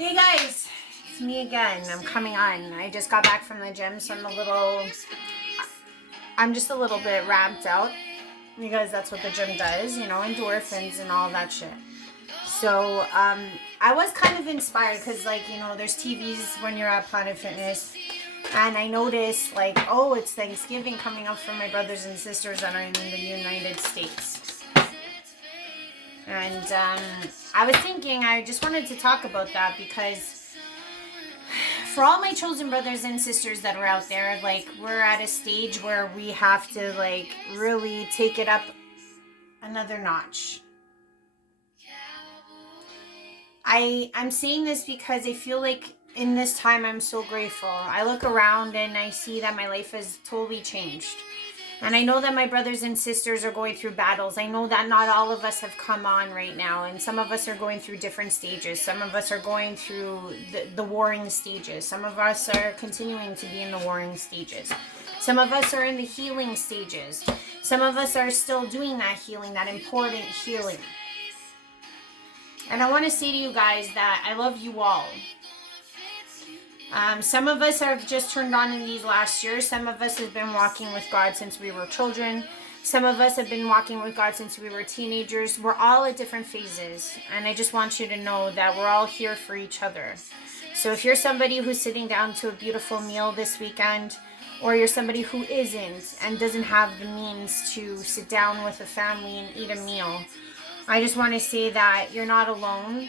Hey guys, it's me again. I'm coming on. I just got back from the gym, so I'm just a little bit ramped out because that's what the gym does, endorphins and all that shit. So, I was kind of inspired because, there's TVs when you're at Planet Fitness, and I noticed, oh, it's Thanksgiving coming up for my brothers and sisters that are in the United States. And I was thinking I just wanted to talk about that because for all my chosen brothers and sisters that are out there, we're at a stage where we have to really take it up another notch. I'm saying this because I feel like in this time I'm so grateful. I look around and I see that my life has totally changed. And I know that my brothers and sisters are going through battles. I know that not all of us have come on right now. And some of us are going through different stages. Some of us are going through the warring stages. Some of us are continuing to be in the warring stages. Some of us are in the healing stages. Some of us are still doing that healing, that important healing. And I want to say to you guys that I love you all. Some of us have just turned on in these last years. Some of us have been walking with God since we were children. Some of us have been walking with God since we were teenagers. We're all at different phases. And I just want you to know that we're all here for each other. So if you're somebody who's sitting down to a beautiful meal this weekend, or you're somebody who isn't and doesn't have the means to sit down with a family and eat a meal, I just want to say that you're not alone.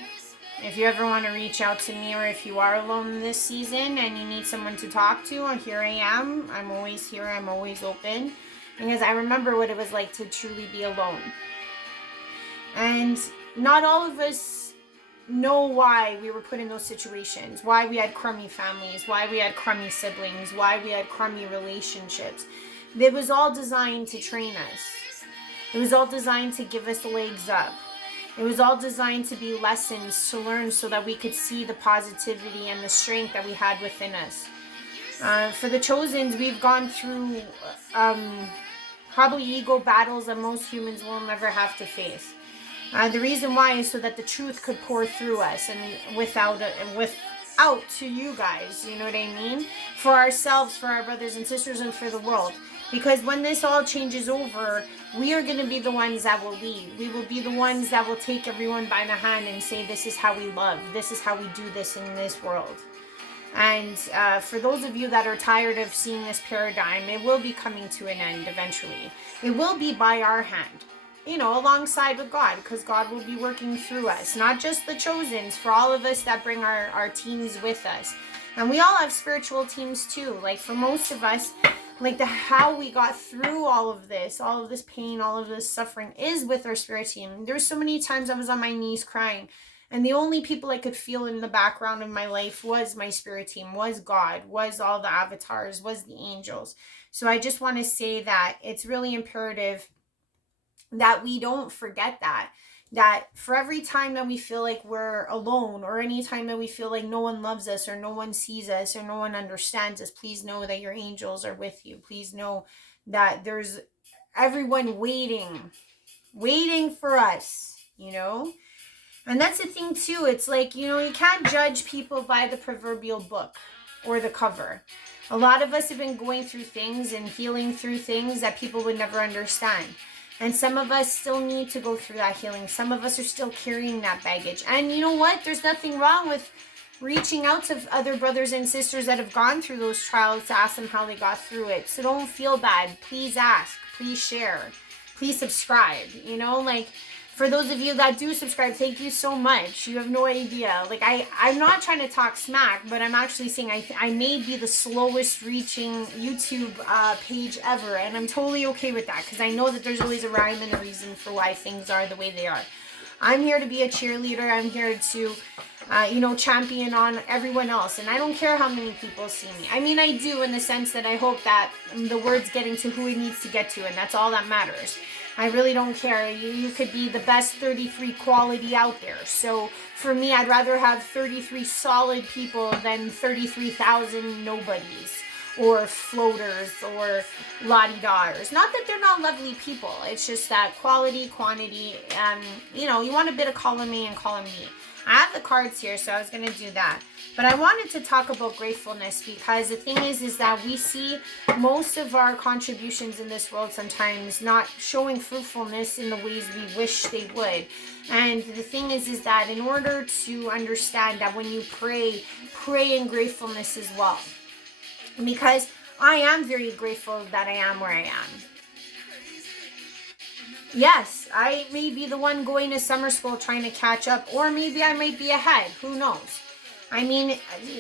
If you ever want to reach out to me, or if you are alone this season and you need someone to talk to, here I am. I'm always here. I'm always open. Because I remember what it was like to truly be alone. And not all of us know why we were put in those situations. Why we had crummy families. Why we had crummy siblings. Why we had crummy relationships. It was all designed to train us. It was all designed to give us legs up. It was all designed to be lessons to learn so that we could see the positivity and the strength that we had within us. For the Chosens, we've gone through probably ego battles that most humans will never have to face. The reason why is so that the truth could pour through us and without to you guys, you know what I mean? For ourselves, for our brothers and sisters, and for the world. Because when this all changes over, we are going to be the ones that will lead. We will be the ones that will take everyone by the hand and say, this is how we love. This is how we do this in this world. And for those of you that are tired of seeing this paradigm, it will be coming to an end eventually. It will be by our hand, alongside with God, because God will be working through us. Not just the Chosens, for all of us that bring our teams with us. And we all have spiritual teams too. For most of us, how we got through all of this pain, all of this suffering is with our spirit team. There's so many times I was on my knees crying, and the only people I could feel in the background of my life was my spirit team, was God, was all the avatars, was the angels. So I just want to say that it's really imperative that we don't forget that for every time that we feel like we're alone, or any time that we feel like no one loves us, or no one sees us, or no one understands us, please know that your angels are with you. Please know that there's everyone waiting for us, And that's the thing too. It's you can't judge people by the proverbial book or the cover. A lot of us have been going through things and healing through things that people would never understand. And some of us still need to go through that healing. Some of us are still carrying that baggage. And you know what? There's nothing wrong with reaching out to other brothers and sisters that have gone through those trials to ask them how they got through it. So don't feel bad. Please ask. Please share. Please subscribe. For those of you that do subscribe, thank you so much. You have no idea. I'm not trying to talk smack, but I'm actually saying I may be the slowest reaching YouTube page ever. And I'm totally okay with that, because I know that there's always a rhyme and a reason for why things are the way they are. I'm here to be a cheerleader. I'm here to, champion on everyone else. And I don't care how many people see me. I mean, I do, in the sense that I hope that the word's getting to who it needs to get to. And that's all that matters. I really don't care. You could be the best 33 quality out there. So for me, I'd rather have 33 solid people than 33,000 nobodies. or floaters or la-di-dars. Not that they're not lovely people. It's just that quality, quantity, you know, you want a bit of column A and column B. I have the cards here, so I was going to do that. But I wanted to talk about gratefulness, because the thing is that we see most of our contributions in this world sometimes not showing fruitfulness in the ways we wish they would. And the thing is that in order to understand that when you pray, pray in gratefulness as well. Because I am very grateful that I am where I am. Yes, I may be the one going to summer school trying to catch up, or maybe I might be ahead. Who knows? I mean,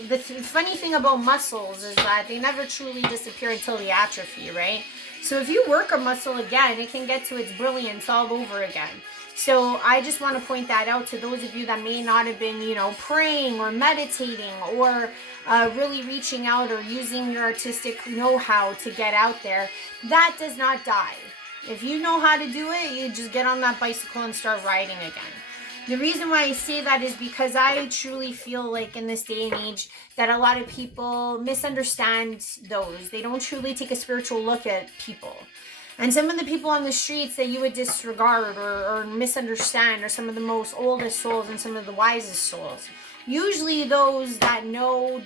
the funny thing about muscles is that they never truly disappear until they atrophy, right? So if you work a muscle again, it can get to its brilliance all over again. So I just want to point that out to those of you that may not have been, you know, praying or meditating or really reaching out or using your artistic know-how to get out there. That does not die. If you know how to do it, you just get on that bicycle and start riding again. The reason why I say that is because I truly feel like in this day and age that a lot of people misunderstand those. They don't truly take a spiritual look at people. And some of the people on the streets that you would disregard or misunderstand are some of the most oldest souls and some of the wisest souls. Usually those that know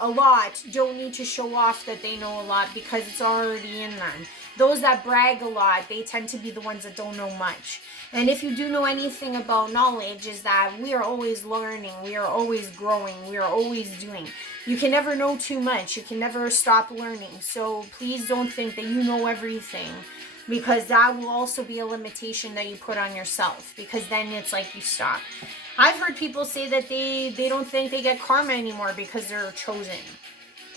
a lot don't need to show off that they know a lot because it's already in them. Those that brag a lot, they tend to be the ones that don't know much. And if you do know anything about knowledge, is that we are always learning, we are always growing, we are always doing. You can never know too much, you can never stop learning. So please don't think that you know everything, because that will also be a limitation that you put on yourself, because then it's like you stop. I've heard people say that they don't think they get karma anymore because they're chosen.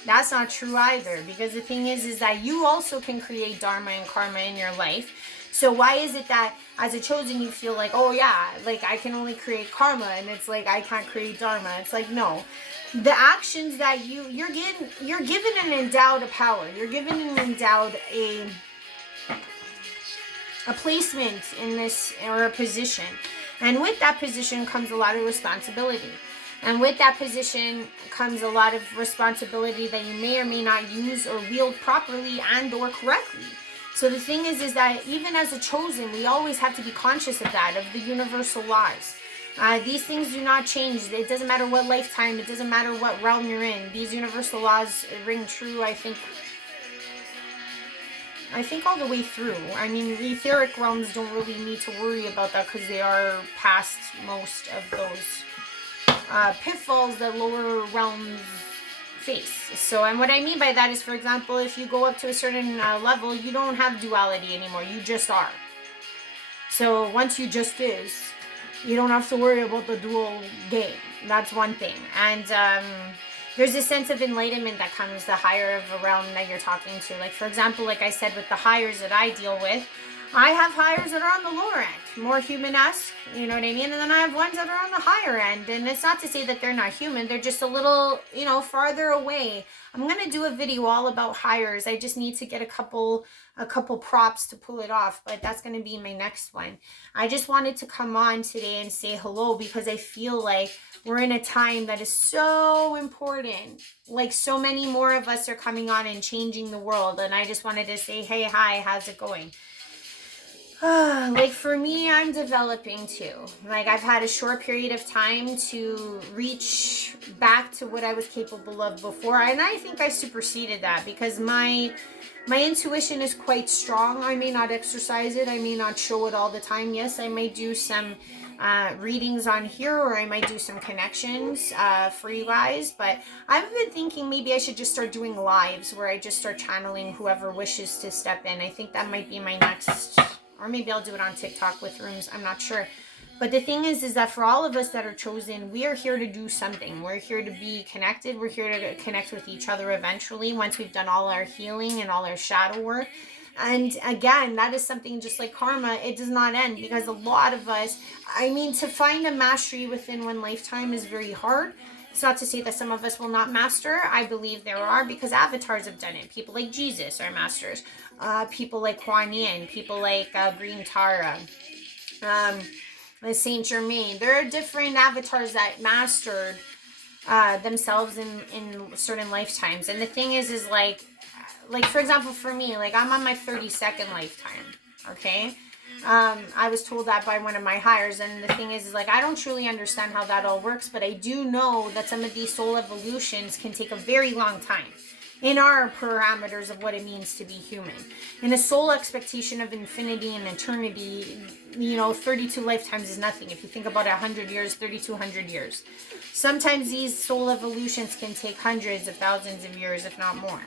That's not true either, because the thing is that you also can create dharma and karma in your life. So why is it that as a chosen you feel like, oh yeah, like I can only create karma, and it's like I can't create dharma? It's like, no. The actions that you're given and endowed a power. You're given and endowed a placement in this, or a position. And with that position comes a lot of responsibility. And with that position comes a lot of responsibility that you may or may not use or wield properly and or correctly. So the thing is that even as a chosen, we always have to be conscious of that, of the universal laws. These things do not change. It doesn't matter what lifetime, it doesn't matter what realm you're in. These universal laws ring true, I think all the way through. I mean, the etheric realms don't really need to worry about that because they are past most of those pitfalls that lower realms face. So, and what I mean by that is, for example, if you go up to a certain level, you don't have duality anymore. You just are. So once you just is, you don't have to worry about the dual game. That's one thing. And there's a sense of enlightenment that comes the higher of a realm that you're talking to. Like, for example, like I said, with the hires that I deal with, I have hires that are on the lower end, more human-esque, you know what I mean? And then I have ones that are on the higher end. And it's not to say that they're not human. They're just a little, you know, farther away. I'm going to do a video all about hires. I just need to get a couple props to pull it off. But that's going to be my next one. I just wanted to come on today and say hello, because I feel like we're in a time that is so important. Like, so many more of us are coming on and changing the world. And I just wanted to say, hey, hi, how's it going? Like, for me, I'm developing too. Like, I've had a short period of time to reach back to what I was capable of before. And I think I superseded that, because my intuition is quite strong. I may not exercise it. I may not show it all the time. Yes, I may do some readings on here, or I might do some connections for you guys. But I've been thinking maybe I should just start doing lives where I just start channeling whoever wishes to step in. I think that might be my next... Or maybe I'll do it on TikTok with rooms. I'm not sure. But the thing is that for all of us that are chosen, we are here to do something. We're here to be connected. We're here to connect with each other eventually, once we've done all our healing and all our shadow work. And again, that is something just like karma. It does not end, because a lot of us, I mean, to find a mastery within one lifetime is very hard. It's not to say that some of us will not master. I believe there are, because avatars have done it. People like Jesus are masters. People like Kuan Yin, people like Green Tara, Saint Germain. There are different avatars that mastered themselves in certain lifetimes. And the thing is like for example, for me, like I'm on my 32nd lifetime. Okay. I was told that by one of my hires, and the thing is like I don't truly understand how that all works, but I do know that some of these soul evolutions can take a very long time in our parameters of what it means to be human. In a soul expectation of infinity and eternity, 32 lifetimes is nothing. If you think about 100 years, 3,200 years. Sometimes these soul evolutions can take hundreds of thousands of years, if not more,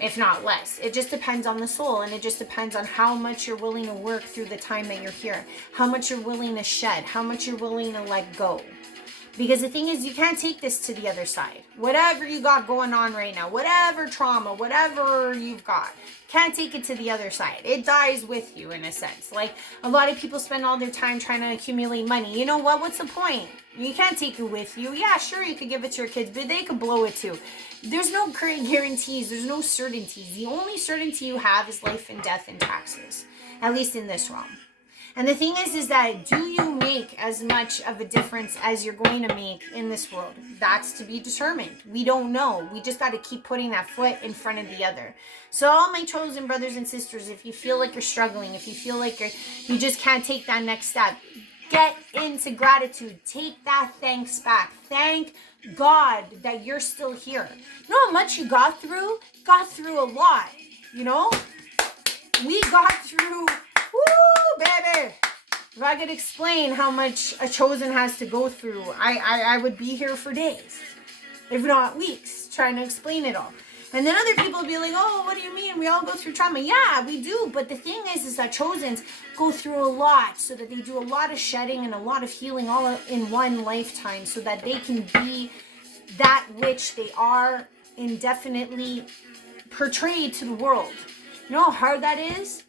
if not less. It just depends on the soul, and it just depends on how much you're willing to work through the time that you're here, how much you're willing to shed, how much you're willing to let go. Because the thing is, you can't take this to the other side. Whatever you got going on right now, whatever trauma, whatever you've got, can't take it to the other side. It dies with you in a sense. Like a lot of people spend all their time trying to accumulate money. You know what? What's the point? You can't take it with you. Yeah, sure, you could give it to your kids, but they could blow it too. There's no guarantees. There's no certainties. The only certainty you have is life and death and taxes, at least in this realm. And the thing is that do you make as much of a difference as you're going to make in this world? That's to be determined. We don't know. We just got to keep putting that foot in front of the other. So all my chosen brothers and sisters, if you feel like you're struggling, if you feel like you just can't take that next step, get into gratitude. Take that thanks back. Thank God that you're still here. You know how much you got through? Got through a lot, We got through... Woo, baby. If I could explain how much a chosen has to go through, I would be here for days, if not weeks, trying to explain it all. And then other people would be like, oh, what do you mean? We all go through trauma. Yeah, we do. But the thing is that chosens go through a lot, so that they do a lot of shedding and a lot of healing all in one lifetime, so that they can be that which they are indefinitely portrayed to the world. You know how hard that is?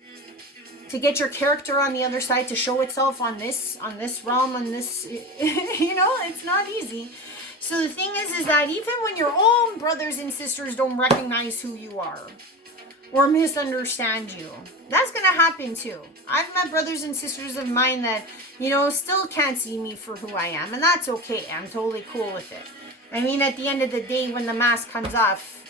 To get your character on the other side to show itself on this realm, on this, it's not easy. So the thing is that even when your own brothers and sisters don't recognize who you are or misunderstand you, that's going to happen too. I've met brothers and sisters of mine that, still can't see me for who I am, and that's okay. I'm totally cool with it. I mean, at the end of the day, when the mask comes off,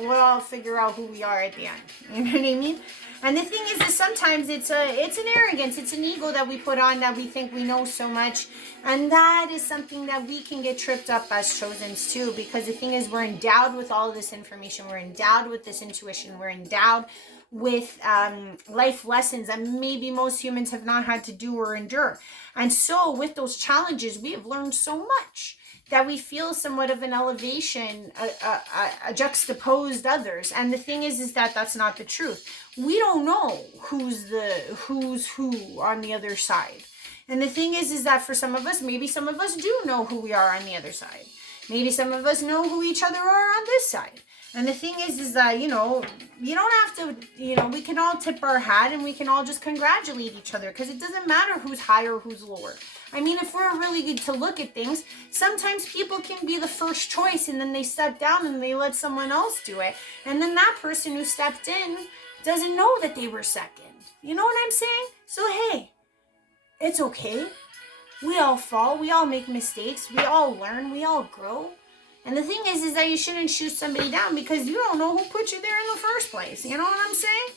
we'll all figure out who we are at the end. You know what I mean? And the thing is that sometimes it's an arrogance, it's an ego that we put on, that we think we know so much. And that is something that we can get tripped up as chosens too, because the thing is, we're endowed with all of this information. We're endowed with this intuition. We're endowed with life lessons that maybe most humans have not had to do or endure. And so with those challenges, we have learned so much that we feel somewhat of an elevation, a juxtaposed others. And the thing is that that's not the truth. We don't know who's who on the other side. And the thing is that for some of us, maybe some of us do know who we are on the other side. Maybe some of us know who each other are on this side. And the thing is that, you don't have to, we can all tip our hat and we can all just congratulate each other, because it doesn't matter who's higher or who's lower. I mean, if we're really good to look at things, sometimes people can be the first choice and then they step down and they let someone else do it. And then that person who stepped in doesn't know that they were second. You know what I'm saying? So, hey, it's okay. We all fall. We all make mistakes. We all learn. We all grow. And the thing is that you shouldn't shoot somebody down because you don't know who put you there in the first place. You know what I'm saying?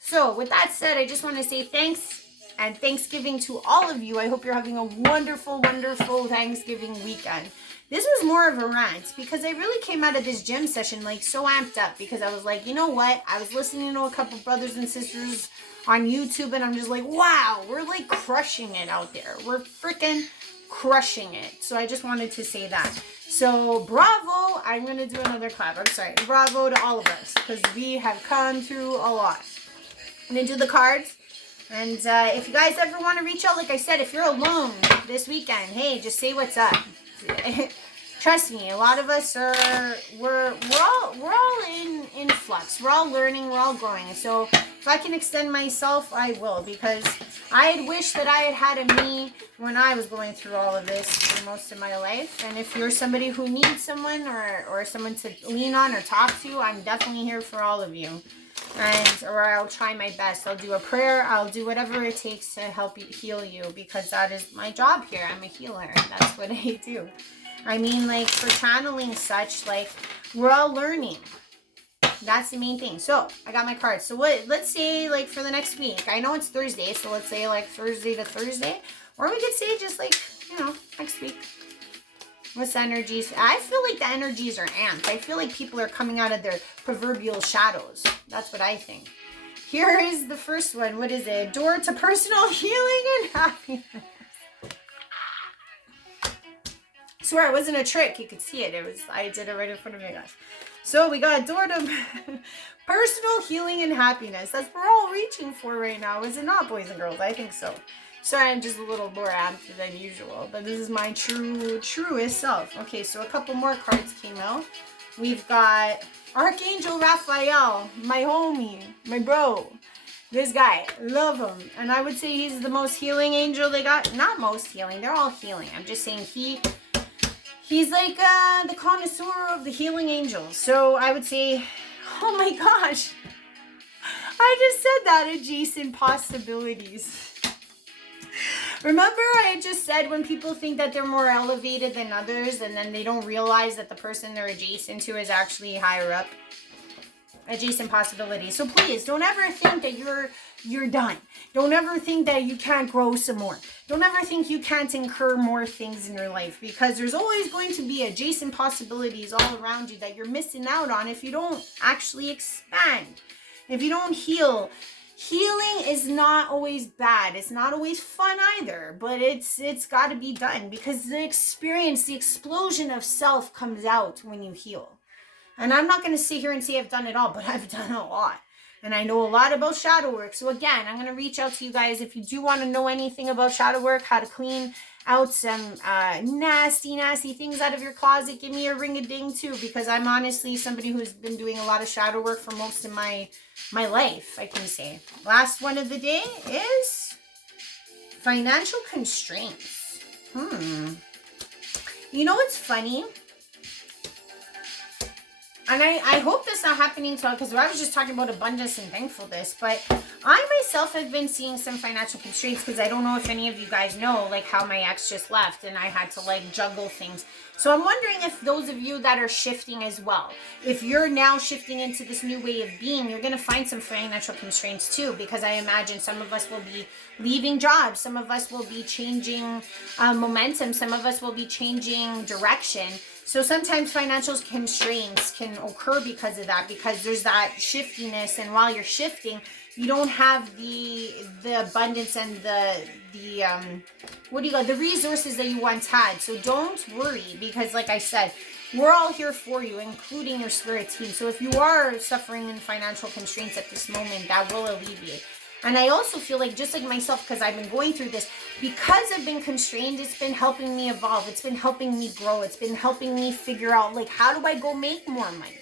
So with that said, I just want to say thanks and Thanksgiving to all of you. I hope you're having a wonderful, wonderful Thanksgiving weekend. This was more of a rant because I really came out of this gym session like so amped up, because I was like, you know what? I was listening to a couple brothers and sisters on YouTube and I'm just like, wow, we're like crushing it out there. We're freaking crushing it. So I just wanted to say that. So bravo. I'm going to do another clap. I'm sorry. Bravo to all of us, because we have come through a lot. I'm going to do the cards. And if you guys ever want to reach out, like I said, if you're alone this weekend, hey, just say what's up. Trust me, a lot of us we're all in flux. We're all learning, we're all growing. So if I can extend myself, I will, because I had wished that I had a me when I was going through all of this for most of my life. And if you're somebody who needs someone or someone to lean on or talk to, I'm definitely here for all of you. Or I'll try my best. I'll do a prayer. I'll do whatever it takes to help you, heal you, because that is my job here. I'm a healer, and that's what I do. I mean, like, for channeling such, like, we're all learning. That's the main thing. So I got my cards. So let's say, like, for the next week, I know it's Thursday, so let's say like Thursday to Thursday, or we could say just like, you know, next week. What's the energies? I feel like the energies are amped. I feel like people are coming out of their proverbial shadows. That's what I think. Here is the first one. What is it? Door to personal healing and happiness. Swear it wasn't a trick. You could see it. I did it right in front of you guys. So we got door to personal healing and happiness. That's what we're all reaching for right now. Is it not, boys and girls? I think so. Sorry, I'm just a little more amped than usual, but this is my truest self. Okay, so a couple more cards came out. We've got Archangel Raphael, my homie, my bro. This guy, love him. And I would say he's the most healing angel they got. Not most healing, they're all healing. I'm just saying he's like the connoisseur of the healing angels. So I would say, oh my gosh. I just said that, adjacent possibilities. Remember I just said when people think that they're more elevated than others and then they don't realize that the person they're adjacent to is actually higher up? Adjacent possibilities. So please don't ever think that you're done. Don't ever think that you can't grow some more. Don't ever think you can't incur more things in your life, because there's always going to be adjacent possibilities all around you that you're missing out on if you don't actually expand, if you don't heal. Healing is not always bad. It's not always fun either, but it's got to be done, because the experience, the explosion of self comes out when you heal. And I'm not going to sit here and say I've done it all, but I've done a lot. And I know a lot about shadow work. So again, I'm going to reach out to you guys if you do want to know anything about shadow work, how to clean out some nasty things out of your closet. Give me a ring-a-ding too, because I'm honestly somebody who's been doing a lot of shadow work for most of my life, I can say. Last one of the day is financial constraints. You know what's funny? And I hope that's not happening to, because I was just talking about abundance and thankfulness, but I myself have been seeing some financial constraints, because I don't know if any of you guys know, like, how my ex just left and I had to, like, juggle things. So I'm wondering if those of you that are shifting as well, if you're now shifting into this new way of being, you're going to find some financial constraints too, because I imagine some of us will be leaving jobs. Some of us will be changing momentum. Some of us will be changing direction. So sometimes financial constraints can occur because of that, because there's that shiftiness, and while you're shifting, you don't have the abundance and the resources that you once had. So don't worry, because like I said, we're all here for you, including your spirit team. So if you are suffering in financial constraints at this moment, that will alleviate. And I also feel like, just like myself, because I've been going through this, because I've been constrained, it's been helping me evolve. It's been helping me grow. It's been helping me figure out, like, how do I go make more money?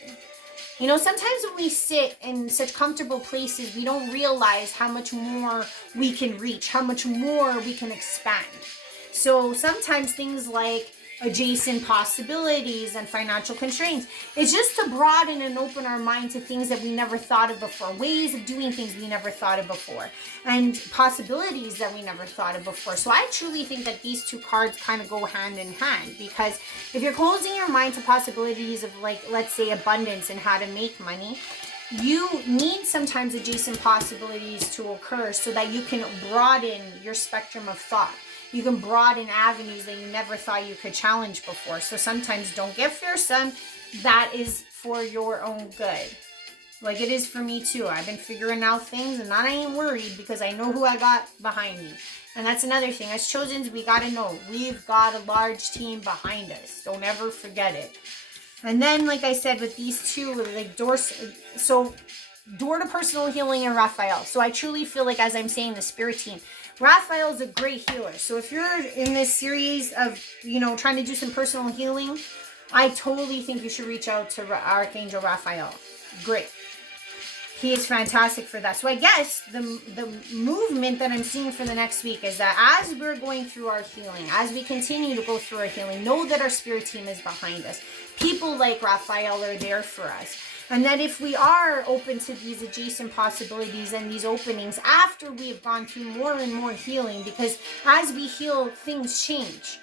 You know, sometimes when we sit in such comfortable places, we don't realize how much more we can reach, how much more we can expand. So sometimes things like adjacent possibilities and financial constraints, it's just to broaden and open our mind to things that we never thought of before, ways of doing things we never thought of before, and possibilities that we never thought of before. So I truly think that these two cards kind of go hand in hand, because if you're closing your mind to possibilities of, like, let's say, abundance and how to make money, you need sometimes adjacent possibilities to occur so that you can broaden your spectrum of thought. You can broaden avenues that you never thought you could challenge before. So sometimes don't get fearsome. That is for your own good. Like it is for me too. I've been figuring out things, and I ain't worried, because I know who I got behind me. And that's another thing. As Chosens, we got to know we've got a large team behind us. Don't ever forget it. And then, like I said, with these two, like doors, so door to personal healing and Raphael. So I truly feel like, as I'm saying, the spirit team, Raphael is a great healer. So if you're in this series of, you know, trying to do some personal healing, I totally think you should reach out to Archangel Raphael. Great. He is fantastic for that. So I guess the movement that I'm seeing for the next week is that as we're going through our healing, as we continue to go through our healing, know that our spirit team is behind us. People like Raphael are there for us. And that if we are open to these adjacent possibilities and these openings after we have gone through more and more healing, because as we heal, things change.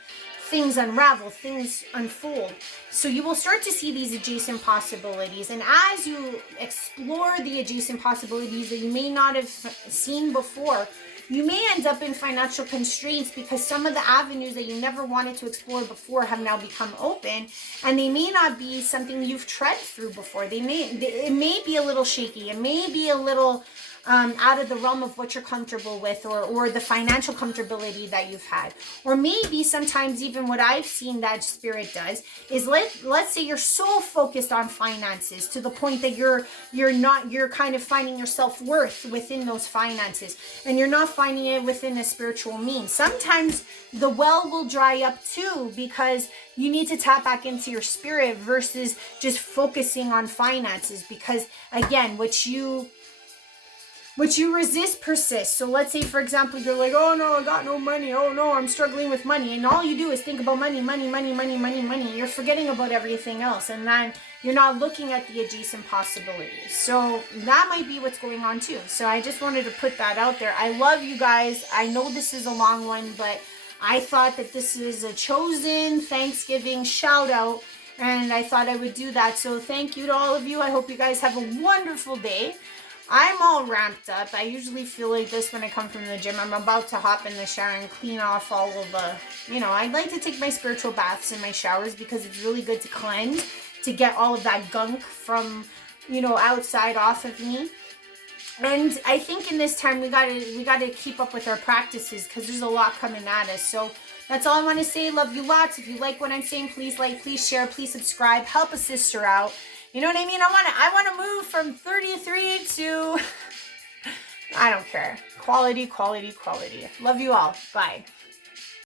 things unravel, things unfold. So you will start to see these adjacent possibilities. And as you explore the adjacent possibilities that you may not have seen before, you may end up in financial constraints because some of the avenues that you never wanted to explore before have now become open, and they may not be something you've tread through before. It may be a little shaky. It may be a little out of the realm of what you're comfortable with, or the financial comfortability that you've had. Or maybe sometimes even what I've seen that spirit does is let's say you're so focused on finances to the point that you're kind of finding your self-worth within those finances, and you're not finding it within a spiritual means. Sometimes the well will dry up too, because you need to tap back into your spirit versus just focusing on finances, because again, what you resist persists. So let's say, for example, you're like, oh no, I got no money. Oh no, I'm struggling with money. And all you do is think about money, money, money, money, money, money. You're forgetting about everything else. And then you're not looking at the adjacent possibilities. So that might be what's going on too. So I just wanted to put that out there. I love you guys. I know this is a long one, but I thought that this is a chosen Thanksgiving shout out, and I thought I would do that. So thank you to all of you. I hope you guys have a wonderful day. I'm all ramped up. I usually feel like this when I come from the gym. I'm about to hop in the shower and clean off all of the, I like to take my spiritual baths in my showers because it's really good to cleanse, to get all of that gunk from, outside off of me. And I think in this time we gotta keep up with our practices, because there's a lot coming at us. So that's all I want to say. Love you lots. If you like what I'm saying, please like, please share, please subscribe. Help a sister out. You know what I mean? I want to move from 33 to, I don't care. Quality, quality, quality. Love you all. Bye.